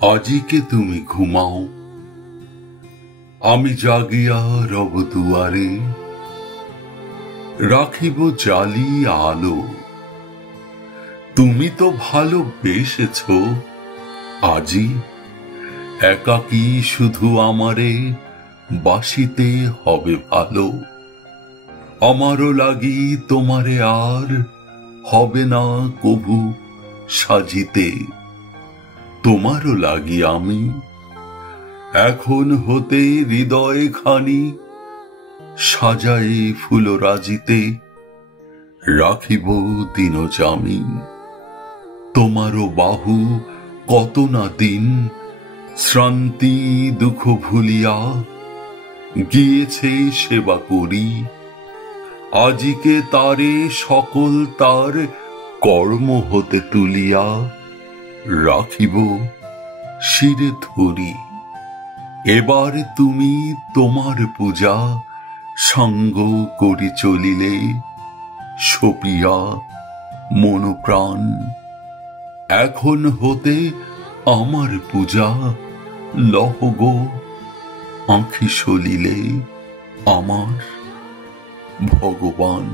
আজিকে তুমি ঘুমাও, আমি জাগিয়া রব দুয়ারে, রাখিব জালি আলো। তুমি তো ভালোবেসেছ, আজি একাকী শুধু আমারে বাসিতে হবে ভালো। আমারও লাগি তোমারে আর হবে না কভু সাজিতে, তোমারও লাগি আমি এখন হতে হৃদয় খানি সাজায়ে ফুলরাজিতে রাখিব দিনজামি। তোমারও বাহু কত না দিন শ্রান্তি দুঃখ ভুলিয়া গিয়েছে সেবা করি, আজিকে তারে সকল তার কর্ম হতে তুলিয়া রাখিব শিরে ধরি। এবার তুমি তোমার পূজা সঙ্গ করি চলিলে সপিয়া মন প্রাণ, এখন হতে আমার পূজা লহ গো আঁখি সলিলে আমার ভগবান।